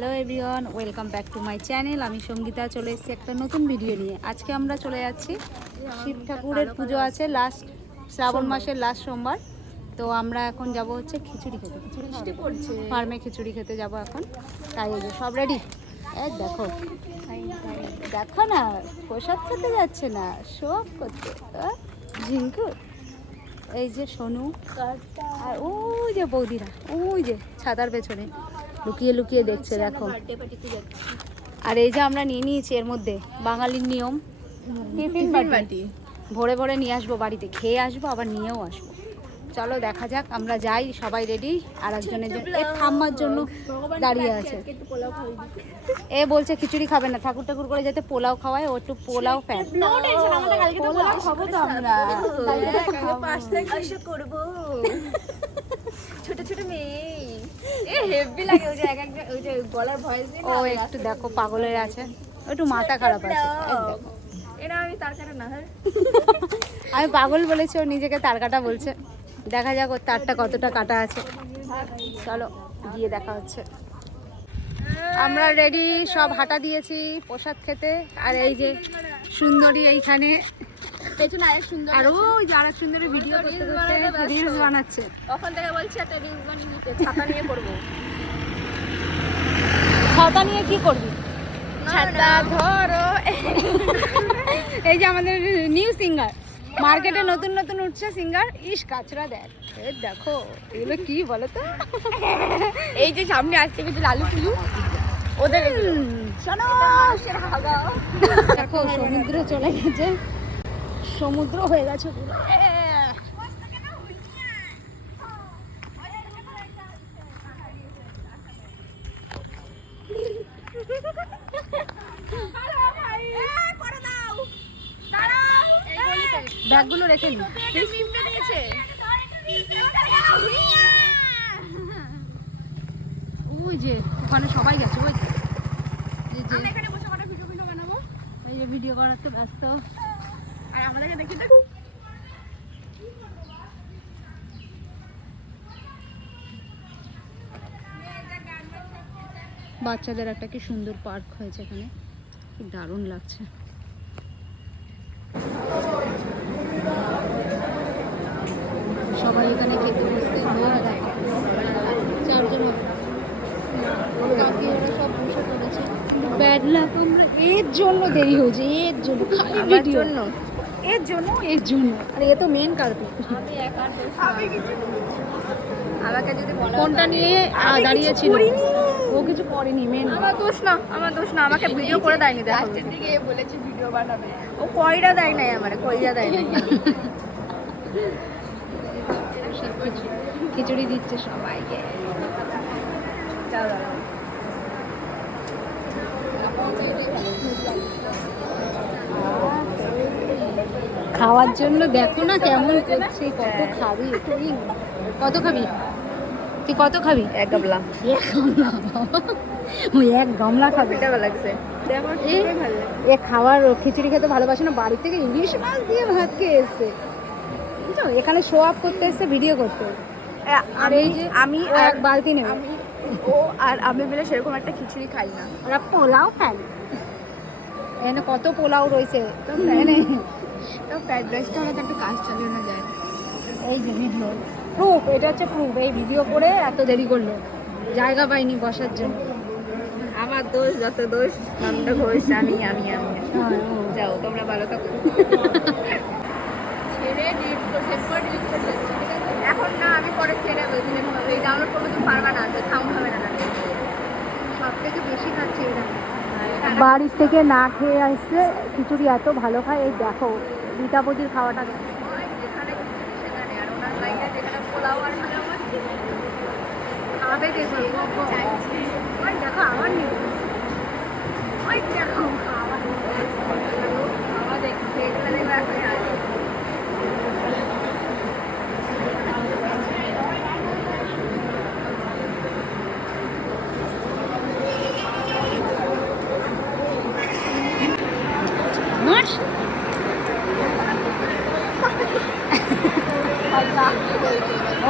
Hello everyone, welcome back to my channel. আমি সঙ্গীতা, চলে এসেছি একটা নতুন ভিডিও নিয়ে। আজকে আমরা চলে যাচ্ছি, শিব ঠাকুরের পুজো আছে লাস্ট শ্রাবণ মাসের লাস্ট সোমবার। তো আমরা এখন যাব হচ্ছে খিচুড়ি খেতে। খিচুড়ি পড়ছে, ফার্মে ঝিচুড়ি খেতে যাব এখন। তাই এই যে সব রেডি। এই দেখো দেখো না, প্রসাদ খেতে যাচ্ছে না, সব করতে ঝিঙ্কু। এই যে সোনু আর ওই যে বৌদিরা, ওই যে ছাতার পেছনে লুকিয়ে লুকিয়ে দেখছে, দেখো। আর এই যে আমরা নিয়ে নিয়েছি এর মধ্যে বাঙালির নিয়ম টিফিন বাটি, ভরে ভরে নিয়ে আসবো, বাড়িতে খেয়ে আসবো, আবার নিয়েও আসবো। চলো দেখা যাক, আমরা যাই, সবাই রেডি। আর একজনের ঠাম্মার জন্য দাঁড়িয়ে আছে। এ বলছে খিচুড়ি খাবে না, ঠাকুর ঠাকুর করে যাতে পোলাও খাওয়ায়, ও একটু পোলাও ফ্যান। খাবো তো আমরা, ছোট ছোট মেয়ে হেভি লাগে, ওই যে এক একটা ওই যে গলার ভয়েস দিয়ে ও একটু দেখো পাগলের আছে, একটু মাথা খারাপ আছে। এটা আমি তার কাটা না, আমি পাগল বলেছি, ও নিজেকে তার কাটা বলছে। দেখা যাক ওর তারটা কতটা কাটা আছে। চলো গিয়ে দেখা হচ্ছে। আমরা রেডি, সব হাঁটা দিয়েছি প্রসাদ খেতে। আর এই যে সুন্দরী এইখানে পেছনে আরেক সুন্দর, আর ওই যে আরেক সুন্দরী ভিডিও করতে করতে রিলস বানাচ্ছে। কখন থেকে বলছি একটা রিলস বানিয়ে নিতে, ছাতা নিয়ে পড়বো। ছাতা নিয়ে কি করবি? ছাতা ধরো। এই যে আমাদের নিউ সিঙ্গার, মার্কেটে নতুন নতুন উঠছে সিঙ্গার। ইস কাচরা দেখ, এই দেখো এগুলো কি বলো তো। এই যে সামনে আসছে কিছু লালু ফুলু, ওদের শোনো দেখো সমুদ্র চলে গেছে, সমুদ্র হয়ে গেছে পুরো। ব্যাগগুলো রেখে নি, ওই যে ওখানে সবাই গেছে। ওই যে এই যে ভিডিও করার তো ব্যস্ত, আর আমাদেরকে দেখি তো। বাচ্চাদের একটা কি সুন্দর পার্ক হয়েছে এখানে, কি দারুণ লাগছে। সবাই এখানে খেতে বসতে, চারজন সব বসে পড়েছে। ব্যাড লাক, আমরা এর জন্য দেরি হয়েছে, এর জন্য, খালি ভিডিওর জন্য, এর জন্য, এর জন্য। আর এ তো মেন কালপিট। আমাকে যদি ফোনটা নিয়ে দাঁড়িয়েছিল, ও কিছু করেনি। মেন আমার দোষ না, আমার দোষ না, আমাকে ভিডিও করে দেয়নি। লাস্টের দিকে বলেছে ভিডিও বানাবে, ও কইরা দেয় নাই, আমারে কইরা দেয় নাই। সব খিচুড়ি দিচ্ছে সবাইকে। খাওয়ার জন্য দেখো না কেমন করছে, কত খাবি তুই, কত খাবি তুই, কত খাবি? এক গামলা, ওই এক গামলা খাবি। এটা ভালো লাগছে। এ খাওয়ার খিচুড়ি খেতে ভালোবাসে না, বাড়ি থেকে ইলিশ মাছ দিয়ে ভাত খেয়ে এসছে। বুঝছো, এখানে শো আপ করতে এসছে, ভিডিও করতে। আর এই যে আমি এক বালতি নেবে, ও আর আমি মিলে সেরকম একটা খিচুড়ি খাই না। ওরা পোলাও খায়। এখানে কত পোলাও রয়েছে, তো তো ফ্রাইড রাইসটা হলে তো একটু কাজ চালিয়ে না যায়। এই যে ভিডিও প্রুফ, এটা হচ্ছে প্রুফ। এই ভিডিও করে এত দেরি করলো, জায়গা পাইনি বসার জন্য। আমার দোষ, যত দোষ নন্দ ঘোষ, আমি আমি আমি যাও, তোমরা ভালো থাকো। ছেড়ে ডিলিট করে, সেভ করে ডিলিট করে যাচ্ছি, ঠিক আছে? এখন না, আমি পরে ছেড়ে বলছি, এই ডাউনলোড করবো, তুমি পারবা না, সাউন্ড হবে না। সব থেকে বেশি খাচ্ছে এরা, বাড়ির থেকে না খেয়ে আসছে। খিচুড়ি এত ভালো খায়, এই দেখো রীতাপতির খাওয়াটা দেখো। যেখানে সেখানে, আর ওনার লাইনে যেখানে পোলাও আর খাবে দেখো, ওই দেখো আমার নেই, ওই দেখো আমার দেখছি, এগুলো দেখবে এখনই আসবে।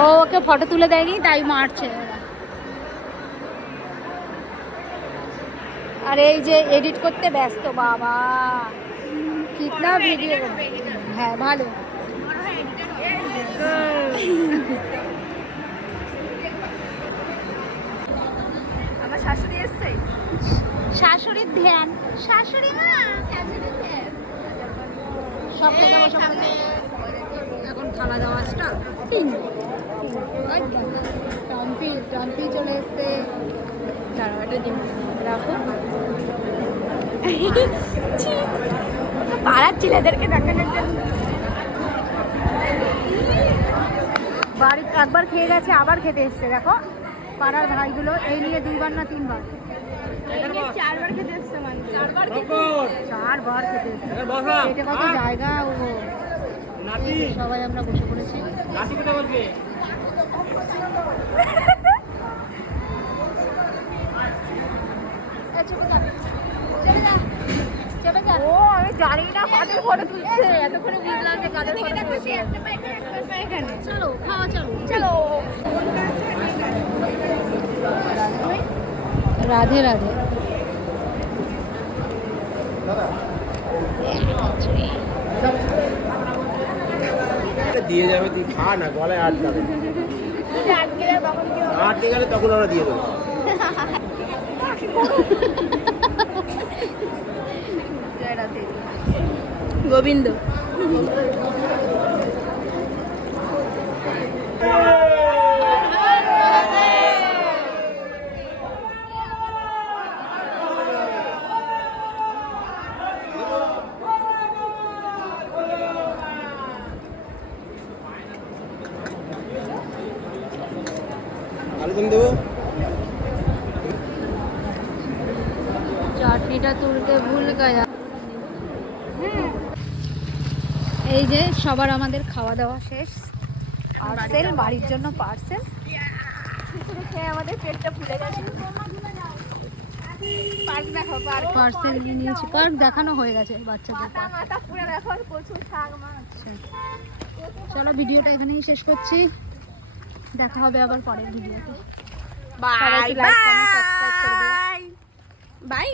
ও ওকে ফটো তুলে দেয়নি, তাই মারছে। আর এই যে এডিট করতে ব্যস্ত বাবা, কিতনা ভিডিও। হ্যাঁ ভালো। আমার শাশুড়ি এসছে। শাশুড়ির ধ্যান, শাশুড়ি মা সব খেতে বসে পড়েছে। এখন খাওয়া দাওয়া স্টার্ট। টম্পি টম্পি চলে এসছে। দাঁড়াও একটা জিনিস রাখো। পাড়ার ছেলেদেরকে দেখানোর জন্য। বাড়ি একবার খেয়ে গেছে, আবার খেতে এসছে। দেখো পাড়ার ভাইগুলো এই নিয়ে 2বার না 3বার, 4বার খেতে এসছে মানে 4বার 4বার খেতে এসছে। এটা কত জায়গা ও। এই যে সবাই আমরা বসে পড়েছি। ও আমি জানি না কাদের ফটো তুলছে, এতক্ষণে বুঝলাম যে কাদের ফটো তুলছে। চলো খাওয়া চলো। চলো রাধে রাধে। দিয়ে যাবে, তুই খা না, গলায় আটকাবে। আটকে গেলে তখন আমরা দিয়ে দেবো। গোবিন্দ আলুদম দেবো। চাটনিটা তুলতে ভুল গয়া। এই যে সবার আমাদের খাওয়া দাওয়া শেষ। পার্সেল, বাড়ির জন্য পার্সেল। খেয়ে আমাদের পেটটা ফুলে গেছে। পার্ক দেখো, পার্ক পার্সেল নিয়েছি, পার্ক দেখানো হয়ে গেছে বাচ্চাদের। মাথা মাথা পুরো দেখো, প্রচুর শাক মাছ। চলো ভিডিওটা এখানেই শেষ করছি, দেখা হবে আবার পরের ভিডিওতে। বাই সবাই একটু like, comment, subscribe করে দিও। বাই।